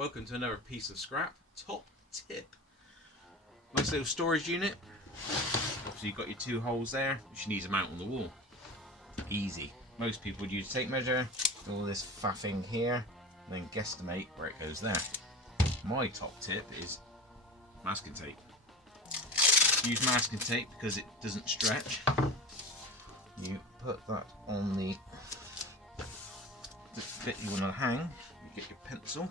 welcome to another piece of scrap. Top tip. Nice little storage unit. So you've got your two holes there, which you need to mount on the wall. Easy. Most people would use a tape measure, all this faffing here, and then guesstimate where it goes there. My top tip is masking tape. Use masking tape because it doesn't stretch. You put that on the bit you want to hang. You get your pencil.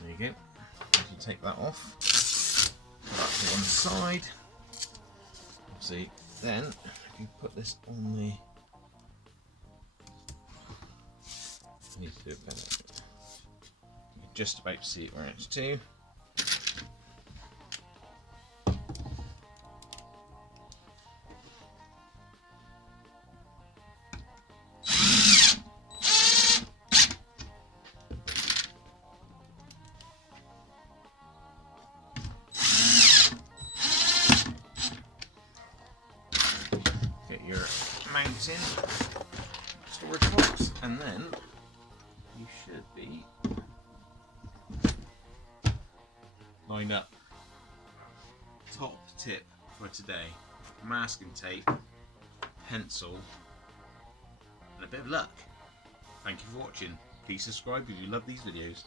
There you go. You take that off. Put that to one side. See, then if you put this on the. I need to do it better. You can just about see it where it's to. Get your mounting storage box, and then you should be lined up. Top tip for today: masking tape, pencil, and a bit of luck. Thank you for watching. Please subscribe if you love these videos.